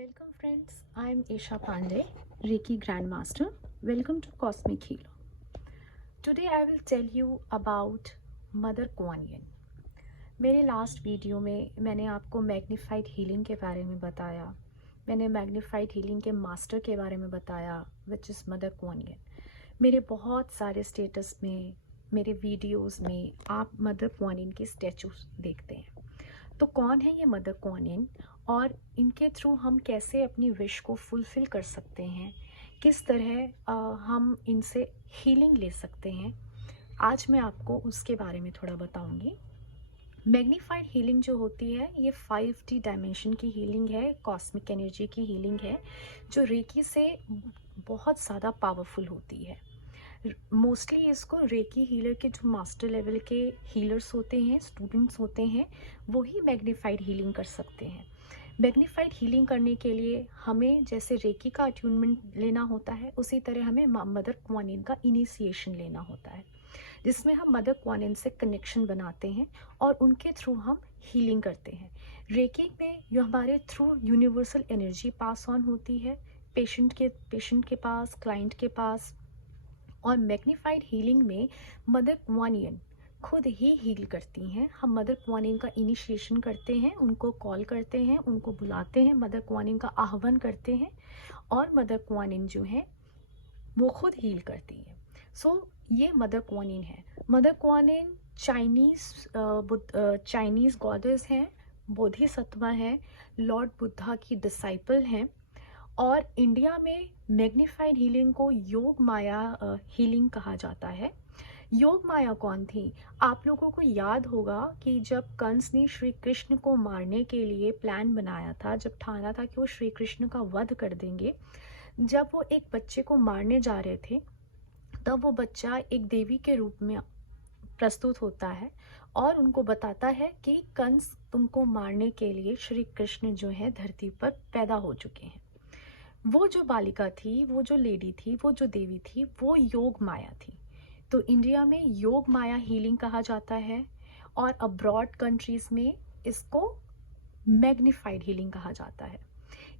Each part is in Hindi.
Welcome friends, I am Isha Pandey, Reiki Grandmaster. Welcome to Cosmic Healer. Today I will tell you about Mother Kuan Yin. मेरे लास्ट वीडियो में मैंने आपको मैग्नीफाइड हीलिंग के बारे में बताया। मैंने मैग्नीफाइड हीलिंग के मास्टर के बारे में बताया, विच इज़ मदर कुआन यिन। मेरे बहुत सारे स्टेटस में, मेरे वीडियोस में आप मदर कुआन यिन के स्टैचूज देखते हैं। तो कौन है ये मदर कुआन यिन और इनके थ्रू हम कैसे अपनी विश को फुलफ़िल कर सकते हैं, किस तरह हम इनसे हीलिंग ले सकते हैं, आज मैं आपको उसके बारे में थोड़ा बताऊंगी। मैग्नीफाइड हीलिंग जो होती है ये 5D डायमेंशन की हीलिंग है, कॉस्मिक एनर्जी की हीलिंग है, जो रेकी से बहुत ज़्यादा पावरफुल होती है। मोस्टली इसको रेकी हीलर के जो मास्टर लेवल के हीलर्स होते हैं, स्टूडेंट्स होते हैं, वही मैग्नीफाइड हीलिंग कर सकते हैं। मैग्नीफाइड हीलिंग करने के लिए हमें जैसे रेकी का अट्यूनमेंट लेना होता है, उसी तरह हमें मदर कुआन यिन का इनिशिएशन लेना होता है, जिसमें हम मदर कुआन यिन से कनेक्शन बनाते हैं और उनके थ्रू हम हीलिंग करते हैं। रेकी में जो हमारे through universal energy pass on होती है पेशेंट के पास, क्लाइंट के पास। और मैग्नीफाइड हीलिंग में मदर कुआन यिन खुद ही हील करती हैं। हम मदर कुआन यिन का इनिशिएशन करते हैं, उनको कॉल करते हैं, उनको बुलाते हैं, मदर कुआन यिन का आह्वान करते हैं और मदर कुआन यिन जो है वो खुद हील करती हैं। ये मदर कुआन यिन है। मदर कुआन यिन चाइनीज़ गॉडेस हैं, बोधिसत्व हैं, लॉर्ड बुद्धा की डिसाइपल हैं। और इंडिया में मैग्नीफाइड हीलिंग को योग माया हीलिंग कहा जाता है। योग माया कौन थी? आप लोगों को याद होगा कि जब कंस ने श्री कृष्ण को मारने के लिए प्लान बनाया था, जब ठाना था कि वो श्री कृष्ण का वध कर देंगे, जब वो एक बच्चे को मारने जा रहे थे, तब वो बच्चा एक देवी के रूप में प्रस्तुत होता है और उनको बताता है कि कंस तुमको मारने के लिए श्री कृष्ण जो है धरती पर पैदा हो चुके हैं। वो जो बालिका थी, वो जो लेडी थी, वो जो देवी थी, वो योग माया थी। तो इंडिया में योग माया हीलिंग कहा जाता है और अब्रॉड कंट्रीज में इसको मैग्नीफाइड हीलिंग कहा जाता है।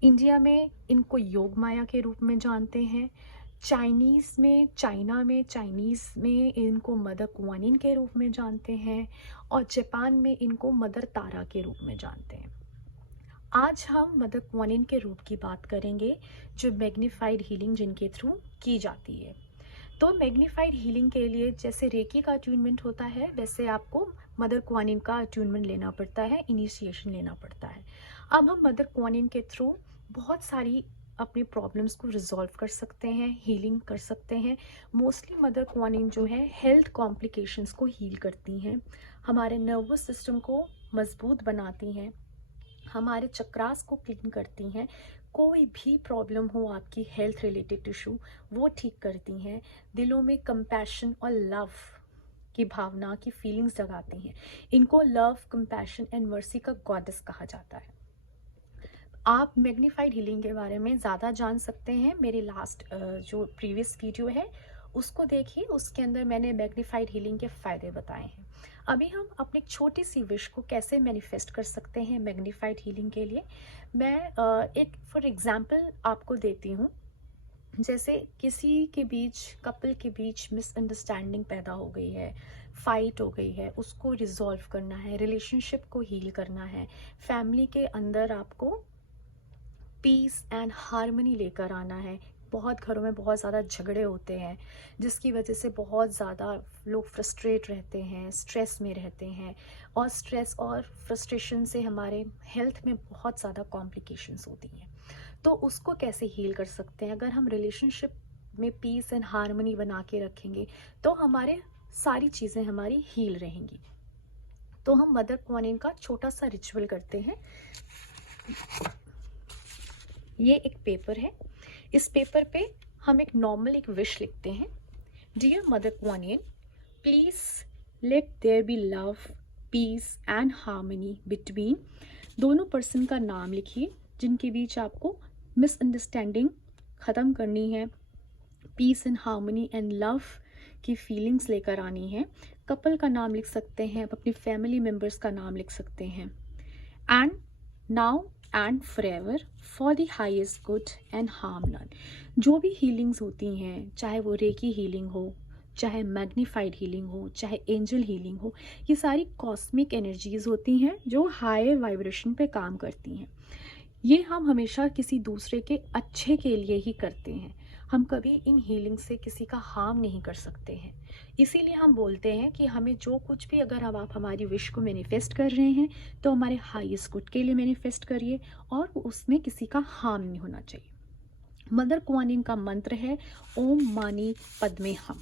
इंडिया में इनको योग माया के रूप में जानते हैं। चाइना में चाइनीज़ में इनको मदर कुआन यिन के रूप में जानते हैं और जापान में इनको मदर तारा के रूप में जानते हैं। आज हम मदर कुआन यिन के रूप की बात करेंगे, जो मैग्नीफाइड हीलिंग जिनके थ्रू की जाती है। तो मैग्नीफाइड हीलिंग के लिए जैसे रेकी का अट्यूनमेंट होता है, वैसे आपको मदर कुआन यिन का अट्यूनमेंट लेना पड़ता है, इनिशिएशन लेना पड़ता है। अब हम मदर कुआन यिन के थ्रू बहुत सारी अपनी प्रॉब्लम्स को रिजॉल्व कर सकते हैं, हीलिंग कर सकते हैं। मोस्टली मदर कुआन यिन जो है हेल्थ कॉम्प्लिकेशंस को हील करती हैं, हमारे नर्वस सिस्टम को मजबूत बनाती हैं, हमारे चक्रास को क्लीन करती हैं। कोई भी प्रॉब्लम हो आपकी हेल्थ रिलेटेड इशू, वो ठीक करती हैं। दिलों में कंपैशन और लव की भावना की फीलिंग्स जगाती हैं। इनको लव, कंपैशन एंड मर्सी का गॉडेस कहा जाता है। आप मैग्नीफाइड हीलिंग के बारे में ज़्यादा जान सकते हैं, मेरे लास्ट जो प्रीवियस वीडियो है उसको देखिए, उसके अंदर मैंने मैग्नीफाइड हीलिंग के फ़ायदे बताए हैं। अभी हम अपनी छोटी सी विश को कैसे मैनिफेस्ट कर सकते हैं मैग्नीफाइड हीलिंग के लिए, मैं एक फॉर एग्जांपल आपको देती हूँ। जैसे किसी के बीच, कपल के बीच मिसअंडरस्टैंडिंग पैदा हो गई है, फाइट हो गई है, उसको रिजॉल्व करना है, रिलेशनशिप को हील करना है, फैमिली के अंदर आपको पीस एंड हार्मनी लेकर आना है। बहुत घरों में बहुत ज़्यादा झगड़े होते हैं, जिसकी वजह से बहुत ज़्यादा लोग फ्रस्ट्रेट रहते हैं, स्ट्रेस में रहते हैं, और स्ट्रेस और फ्रस्ट्रेशन से हमारे हेल्थ में बहुत ज़्यादा कॉम्प्लिकेशंस होती हैं। तो उसको कैसे हील कर सकते हैं? अगर हम रिलेशनशिप में पीस एंड हार्मनी बना के रखेंगे तो हमारे सारी चीज़ें हमारी हील रहेंगी। तो हम मदर कुआन यिन का छोटा सा रिचुअल करते हैं। ये एक पेपर है, इस पेपर पे हम एक नॉर्मल एक विश लिखते हैं। Dear mother Kuan Yin, please let there be love, peace and harmony between. दोनों पर्सन का नाम लिखिए जिनके बीच आपको मिसअंडरस्टैंडिंग ख़त्म करनी है, peace and harmony and love की फीलिंग्स लेकर आनी है। कपल का नाम लिख सकते हैं, अपनी फैमिली मेम्बर्स का नाम लिख सकते हैं। And now and forever for the highest good and harm none. जो भी हीलिंग्स होती हैं, चाहे वो रेकी हीलिंग हो, चाहे मैग्नीफाइड हीलिंग हो, चाहे एंजल हीलिंग हो, ये सारी कॉस्मिक एनर्जीज होती हैं जो हाई वाइब्रेशन पे काम करती हैं। ये हम हमेशा किसी दूसरे के अच्छे के लिए ही करते हैं। हम कभी इन हीलिंग से किसी का हार्म नहीं कर सकते हैं। इसीलिए हम बोलते हैं कि हमें जो कुछ भी, अगर अब आप हमारी विश को मैनिफेस्ट कर रहे हैं तो हमारे हाईएस्ट गुड के लिए मैनिफेस्ट करिए और उसमें किसी का हार्म नहीं होना चाहिए। मदर कुआन का मंत्र है ओम मानी पद्मे हम।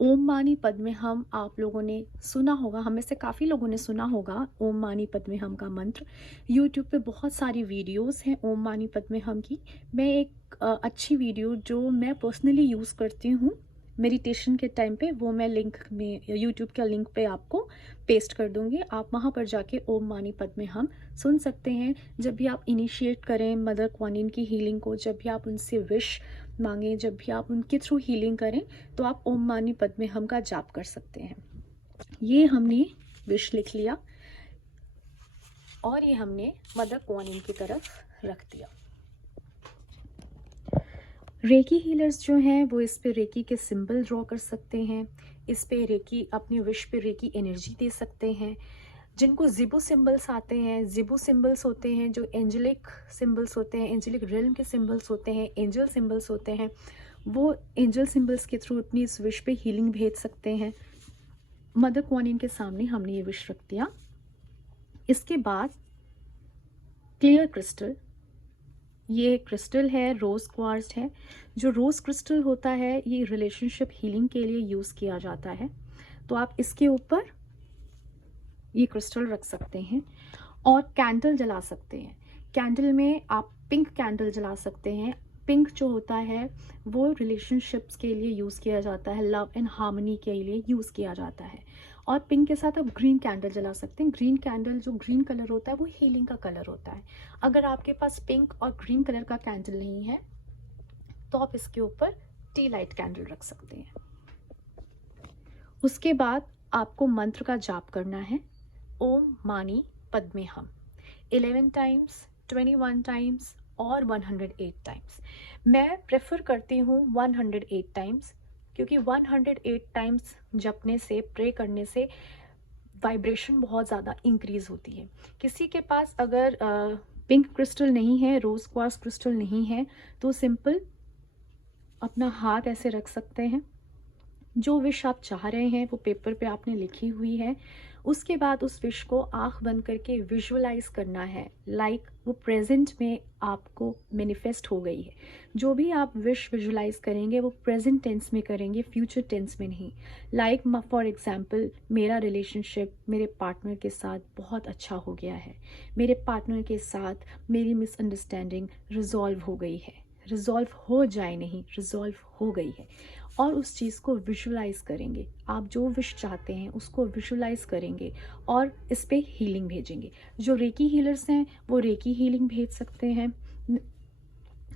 ओम मानी पद्मे हम आप लोगों ने सुना होगा, हम में से काफ़ी लोगों ने सुना होगा ओम मानी पद्मे हम का मंत्र। यूट्यूब पे बहुत सारी वीडियोस हैं ओम मानी पद्मे हम की। मैं एक अच्छी वीडियो जो मैं पर्सनली यूज़ करती हूँ मेडिटेशन के टाइम पे, वो मैं लिंक में, यूट्यूब का लिंक पे आपको पेस्ट कर दूँगी। आप वहाँ पर जाके ओम मानी पद्मे हम सुन सकते हैं। जब भी आप इनिशिएट करें मदर कुआन की हीलिंग को, जब भी आप उनसे विश मांगें, जब भी आप उनके थ्रू हीलिंग करें, तो आप ओम मानी पद्मे हम का जाप कर सकते हैं। ये हमने विश लिख लिया और ये हमने मदर कुआन की तरफ रख दिया। रेकी हीलर्स जो हैं वो इस पे रेकी के सिंबल ड्रॉ कर सकते हैं, इस पे रेकी, अपनी विश पे रेकी एनर्जी दे सकते हैं। जिनको जिबू सिंबल्स आते हैं, जिबू सिंबल्स होते हैं जो एंजलिक सिंबल्स होते हैं, एंजलिक रिल्म के सिंबल्स होते हैं, एंजल सिंबल्स होते हैं, वो एंजल सिंबल्स के थ्रू अपनी इस विश पे हीलिंग भेज सकते हैं। मदर कुआन के सामने हमने ये विश रख दिया। इसके बाद क्लियर क्रिस्टल, ये क्रिस्टल है, रोज़ क्वार्ट्ज है। जो रोज़ क्रिस्टल होता है ये रिलेशनशिप हीलिंग के लिए यूज़ किया जाता है, तो आप इसके ऊपर ये क्रिस्टल रख सकते हैं और कैंडल जला सकते हैं। कैंडल में आप पिंक कैंडल जला सकते हैं। पिंक जो होता है वो रिलेशनशिप्स के लिए यूज़ किया जाता है, लव एंड हार्मनी के लिए यूज़ किया जाता है। और पिंक के साथ आप ग्रीन कैंडल जला सकते हैं। ग्रीन कैंडल, जो ग्रीन कलर होता है वो हीलिंग का कलर होता है। अगर आपके पास पिंक और ग्रीन कलर का कैंडल नहीं है तो आप इसके ऊपर टी लाइट कैंडल रख सकते हैं। उसके बाद आपको मंत्र का जाप करना है ओम मानी पद्मे हम 11 टाइम्स, 21 टाइम्स और 108 टाइम्स। मैं प्रेफर करती हूँ 108 टाइम्स, क्योंकि 108 टाइम्स जपने से, प्रे करने से वाइब्रेशन बहुत ज़्यादा इंक्रीज़ होती है। किसी के पास अगर पिंक क्रिस्टल नहीं है, रोज़ क्वार्ट्ज क्रिस्टल नहीं है, तो सिंपल अपना हाथ ऐसे रख सकते हैं। जो विश आप चाह रहे हैं वो पेपर पे आपने लिखी हुई है। उसके बाद उस विश को आँख बंद करके विजुअलाइज करना है, लाइक वो प्रेजेंट में आपको मैनिफेस्ट हो गई है। जो भी आप विश विजुअलाइज करेंगे वो प्रेजेंट टेंस में करेंगे, फ्यूचर टेंस में नहीं। लाइक फॉर एग्जांपल, मेरा रिलेशनशिप मेरे पार्टनर के साथ बहुत अच्छा हो गया है। मेरे पार्टनर के साथ मेरी मिसअंडरस्टैंडिंग रिजॉल्व हो गई है। रिजॉल्व हो जाए नहीं, रिजॉल्व हो गई है। और उस चीज़ को विजुअलाइज करेंगे। आप जो विश चाहते हैं उसको विजुअलाइज करेंगे और इस पे हीलिंग भेजेंगे। जो रेकी हीलर्स हैं वो रेकी हीलिंग भेज सकते हैं।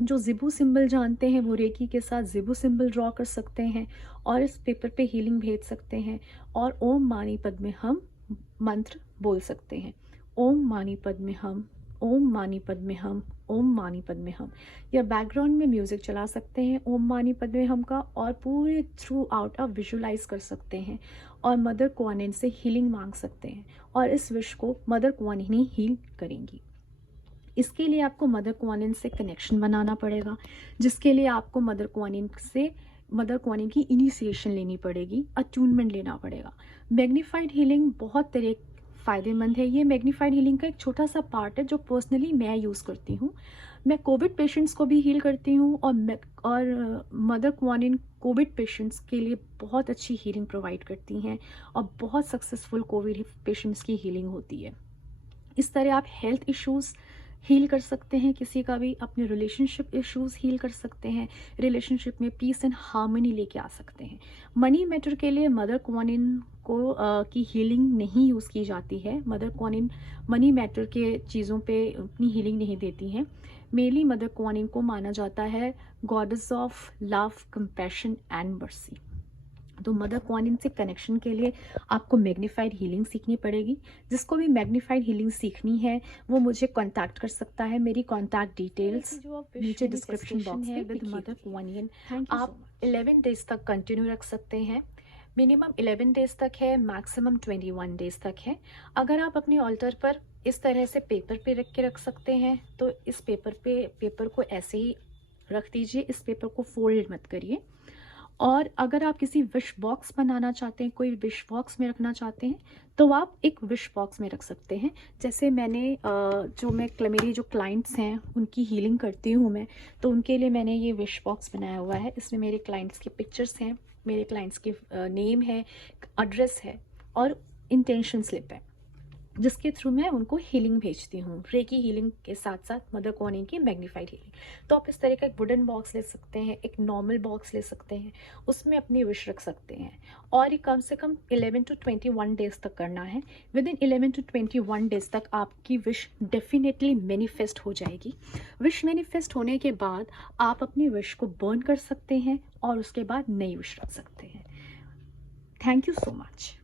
जो जिबू सिंबल जानते हैं वो रेकी के साथ जिबू सिंबल ड्रॉ कर सकते हैं और इस पेपर पे हीलिंग भेज सकते हैं। और ओम मानी पद्मे हम मंत्र बोल सकते हैं। ओम मानी पद्मे हम, ओम मानी पद्मे हम, ओम मानी पद्मे हम। या बैकग्राउंड में म्यूज़िक चला सकते हैं ओम मानी पद्मे हम का, और पूरे थ्रू आउट आप विजुअलाइज कर सकते हैं और मदर कुआन से हीलिंग मांग सकते हैं और इस विश को मदर कुआन ही हील करेंगी। इसके लिए आपको मदर कुआन से कनेक्शन बनाना पड़ेगा, जिसके लिए आपको मदर कुआन की इनिशिएशन लेनी पड़ेगी, अट्यूनमेंट लेना पड़ेगा। मैग्नीफाइड हीलिंग बहुत तरह फ़ायदेमंद है। ये मैग्नीफाइड हीलिंग का एक छोटा सा पार्ट है जो पर्सनली मैं यूज़ करती हूँ। मैं कोविड पेशेंट्स को भी हील करती हूँ और मदर कुआन कोविड पेशेंट्स के लिए बहुत अच्छी हीलिंग प्रोवाइड करती हैं और बहुत सक्सेसफुल कोविड पेशेंट्स की हीलिंग होती है। इस तरह आप हेल्थ इश्यूज़ हील कर सकते हैं, किसी का भी अपने रिलेशनशिप इश्यूज़ हील कर सकते हैं, रिलेशनशिप में पीस एंड हार्मनी लेके आ सकते हैं। मनी मैटर के लिए मदर कुआन को की हीलिंग नहीं यूज़ की जाती है। मदर कुआन मनी मैटर के चीज़ों पे उतनी हीलिंग नहीं देती हैं। मेनली मदर कुआन को माना जाता है goddess of love, compassion and mercy. तो मदर क्वानिन से कनेक्शन के लिए आपको मैग्नीफाइड हीलिंग सीखनी पड़ेगी। जिसको भी मैग्नीफाइड हीलिंग सीखनी है वो मुझे कांटेक्ट कर सकता है। मेरी कांटेक्ट डिटेल्स नीचे डिस्क्रिप्शन बॉक्स में विद मदर क्वानिन। आप 11 डेज तक कंटिन्यू रख सकते हैं। मिनिमम 11 डेज तक है, मैक्सिमम 21 डेज तक है। अगर आप अपने ऑल्टर पर इस तरह से पेपर पे रख के रख सकते हैं तो इस पेपर को ऐसे ही रख दीजिए। इस पेपर को फोल्ड मत करिए। और अगर आप किसी विश बॉक्स बनाना चाहते हैं, कोई विश बॉक्स में रखना चाहते हैं, तो आप एक विश बॉक्स में रख सकते हैं। जैसे मैंने मेरी जो क्लाइंट्स हैं उनकी हीलिंग करती हूँ मैं, तो उनके लिए मैंने ये विश बॉक्स बनाया हुआ है। इसमें मेरे क्लाइंट्स के पिक्चर्स हैं, मेरे क्लाइंट्स के नेम है, एड्रेस है और इंटेंशन स्लिप है, जिसके थ्रू मैं उनको हीलिंग भेजती हूँ। रेकी हीलिंग के साथ साथ मदर क्वानिन की मैग्नीफाइड हीलिंग। तो आप इस तरह का एक वुडन बॉक्स ले सकते हैं, एक नॉर्मल बॉक्स ले सकते हैं, उसमें अपनी विश रख सकते हैं। और ये कम से कम 11 to 21 डेज तक करना है। विद इन 11 to 21 डेज तक आपकी विश डेफिनेटली मैनिफेस्ट हो जाएगी। विश मैनिफेस्ट होने के बाद आप अपनी विश को बर्न कर सकते हैं और उसके बाद नई विश रख सकते हैं। Thank you so much.